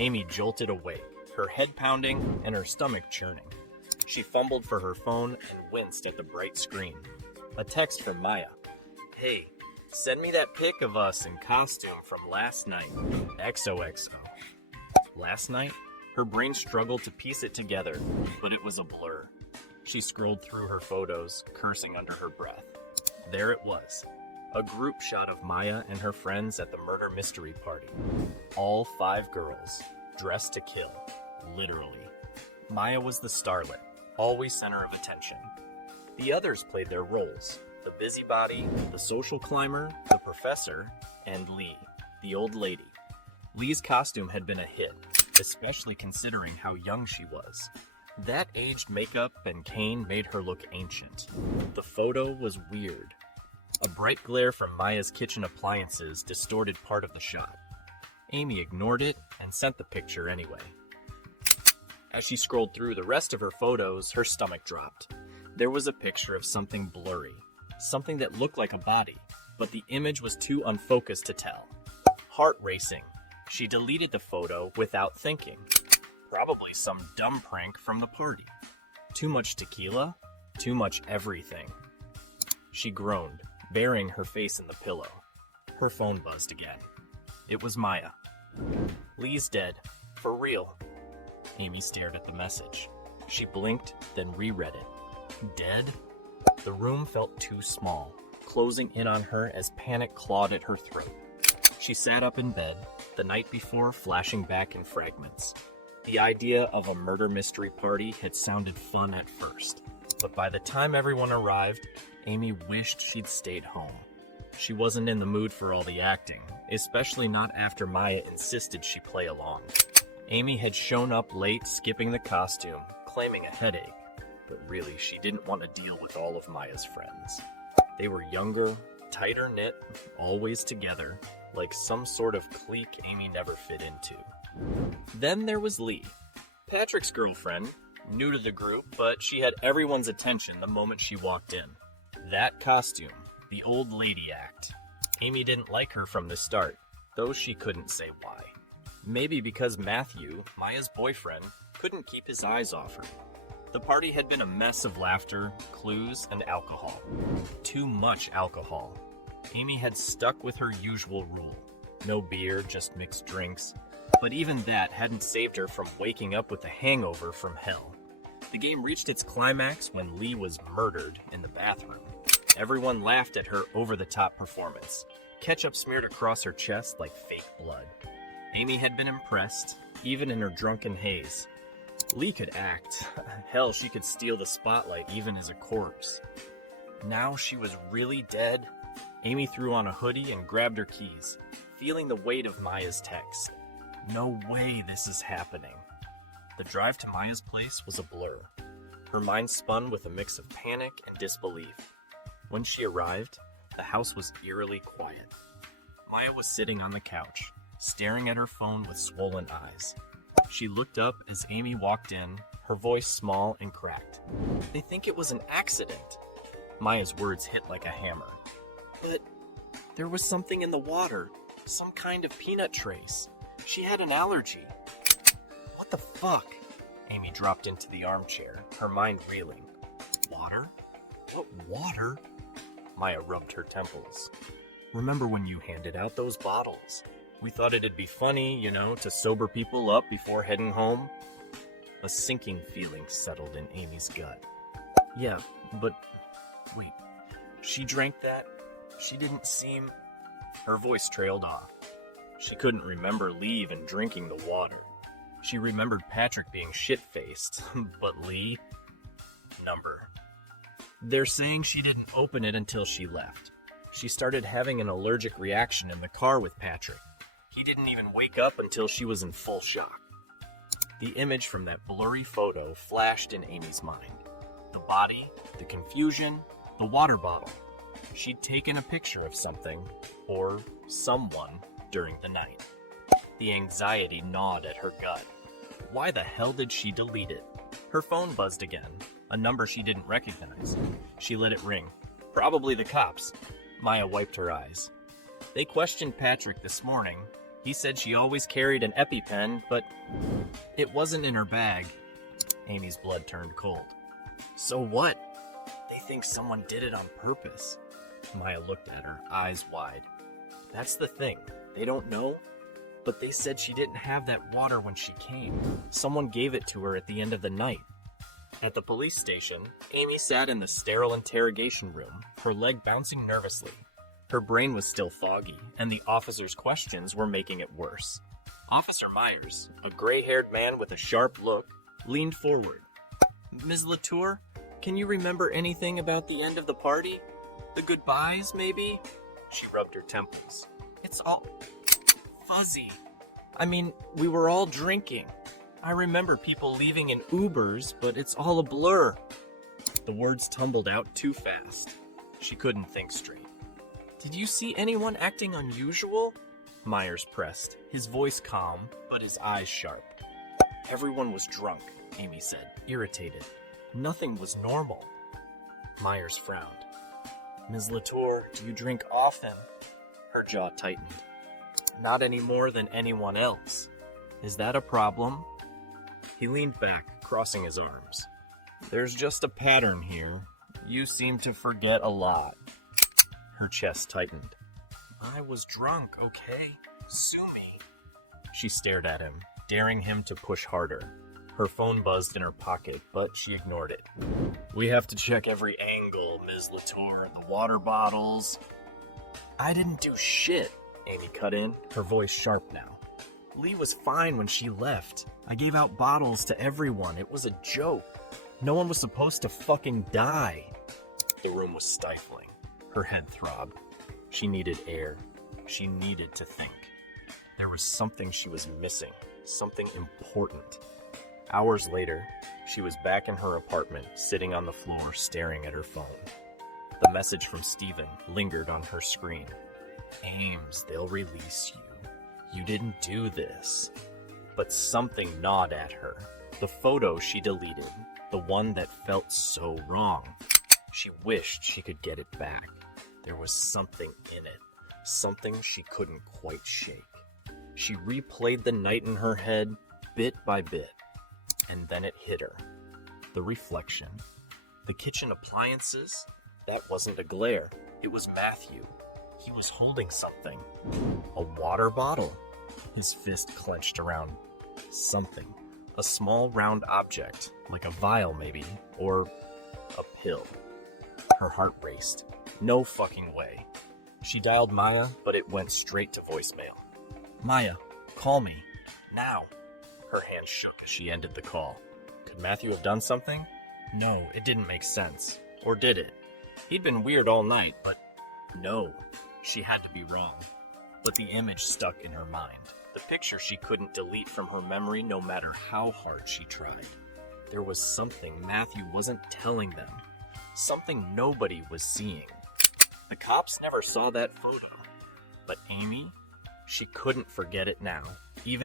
Amy jolted awake, her head pounding and her stomach churning. She fumbled for her phone and winced at the bright screen. A text from Maya. "Hey, send me that pic of us in costume from last night. XOXO. Last night? Her brain struggled to piece it together, but it was a blur. She scrolled through her photos, cursing under her breath. There it was. A group shot of Maya and her friends at the murder mystery party. All 5 girls, dressed to kill, literally. Maya was the starlet, always center of attention. The others played their roles: the busybody, the social climber, the professor, and Lee, the old lady. Lee's costume had been a hit, especially considering how young she was. That aged makeup and cane made her look ancient. The photo was weird. A bright glare from Maya's kitchen appliances distorted part of the shot. Amy ignored it and sent the picture anyway. As she scrolled through the rest of her photos, her stomach dropped. There was a picture of something blurry, something that looked like a body, but the image was too unfocused to tell. Heart racing. She deleted the photo without thinking. Probably some dumb prank from the party. Too much tequila? Too much everything. She groaned, burying her face in the pillow. Her phone buzzed again. It was Maya. "Lee's dead. For real." Amy stared at the message. She blinked, then reread it. Dead? The room felt too small, closing in on her as panic clawed at her throat. She sat up in bed, the night before flashing back in fragments. The idea of a murder mystery party had sounded fun at first, but by the time everyone arrived, Amy wished she'd stayed home. She wasn't in the mood for all the acting, especially not after Maya insisted she play along. Amy had shown up late, skipping the costume, claiming a headache, but really she didn't want to deal with all of Maya's friends. They were younger, tighter knit, always together, like some sort of clique Amy never fit into. Then there was Lee, Patrick's girlfriend, new to the group, but she had everyone's attention the moment she walked in. That costume, the old lady act. Amy didn't like her from the start, though she couldn't say why. Maybe because Matthew, Maya's boyfriend, couldn't keep his eyes off her. The party had been a mess of laughter, clues, and alcohol. Too much alcohol. Amy had stuck with her usual rule. No beer, just mixed drinks. But even that hadn't saved her from waking up with a hangover from hell. The game reached its climax when Lee was murdered in the bathroom. Everyone laughed at her over-the-top performance. Ketchup smeared across her chest like fake blood. Amy had been impressed, even in her drunken haze. Lee could act. Hell, she could steal the spotlight even as a corpse. Now she was really dead. Amy threw on a hoodie and grabbed her keys, feeling the weight of Maya's text. No way this is happening. The drive to Maya's place was a blur. Her mind spun with a mix of panic and disbelief. When she arrived, the house was eerily quiet. Maya was sitting on the couch, staring at her phone with swollen eyes. She looked up as Amy walked in, her voice small and cracked. "They think it was an accident." Maya's words hit like a hammer. "But there was something in the water, some kind of peanut trace. She had an allergy." "What the fuck?" Amy dropped into the armchair, her mind reeling. "Water? What water?" Maya rubbed her temples. "Remember when you handed out those bottles? We thought it'd be funny, to sober people up before heading home." A sinking feeling settled in Amy's gut. "Yeah, but wait, she drank that? She didn't seem..." Her voice trailed off. She couldn't remember Lee even drinking the water. She remembered Patrick being shit-faced, but Lee? Number. They're saying she didn't open it until she left. She started having an allergic reaction in the car with Patrick. He didn't even wake up until she was in full shock. The image from that blurry photo flashed in Amy's mind. The body, the confusion, the water bottle. She'd taken a picture of something, or someone, during the night. The anxiety gnawed at her gut. Why the hell did she delete it? Her phone buzzed again, a number she didn't recognize. She let it ring. Probably the cops. Maya wiped her eyes. They questioned Patrick this morning, He said she always carried an EpiPen, but it wasn't in her bag. Amy's blood turned cold. So what? They think someone did it on purpose. Maya looked at her, eyes wide. That's the thing. They don't know, but they said she didn't have that water when she came. Someone gave it to her at the end of the night. At the police station, Amy sat in the sterile interrogation room, her leg bouncing nervously. Her brain was still foggy, and the officer's questions were making it worse. Officer Myers, a gray-haired man with a sharp look, leaned forward. Ms. Latour, can you remember anything about the end of the party? The goodbyes, maybe? She rubbed her temples. It's all fuzzy. I mean, we were all drinking. I remember people leaving in Ubers, but it's all a blur. The words tumbled out too fast. She couldn't think straight. Did you see anyone acting unusual? Myers pressed, his voice calm, but his eyes sharp. Everyone was drunk, Amy said, irritated. Nothing was normal. Myers frowned. Ms. Latour, do you drink often? Her jaw tightened. Not any more than anyone else. Is that a problem? He leaned back, crossing his arms. There's just a pattern here. You seem to forget a lot. Her chest tightened. I was drunk, okay? Sue me. She stared at him, daring him to push harder. Her phone buzzed in her pocket, but she ignored it. We have to check every angle, Ms. Latour. The water bottles. I didn't do shit, Amy cut in, her voice sharp now. Lee was fine when she left. I gave out bottles to everyone. It was a joke. No one was supposed to fucking die. The room was stifling. Her head throbbed. She needed air. She needed to think. There was something she was missing. Something important. Hours later, she was back in her apartment, sitting on the floor, staring at her phone. The message from Steven lingered on her screen. Ames, they'll release you. You didn't do this. But something gnawed at her. The photo she deleted. The one that felt so wrong. She wished she could get it back. There was something in it. Something she couldn't quite shake. She replayed the night in her head, bit by bit. And then it hit her. The reflection. The kitchen appliances. That wasn't a glare. It was Matthew. He was holding something. A water bottle. His fist clenched around something. A small round object, like a vial maybe, or a pill. Her heart raced. No fucking way. She dialed Maya, but it went straight to voicemail. Maya, call me. Now. Her hand shook as she ended the call. Could Matthew have done something? No, it didn't make sense. Or did it? He'd been weird all night, but no. She had to be wrong. But the image stuck in her mind. The picture she couldn't delete from her memory no matter how hard she tried. There was something Matthew wasn't telling them. Something nobody was seeing. The cops never saw that photo. But Amy, she couldn't forget it now. Even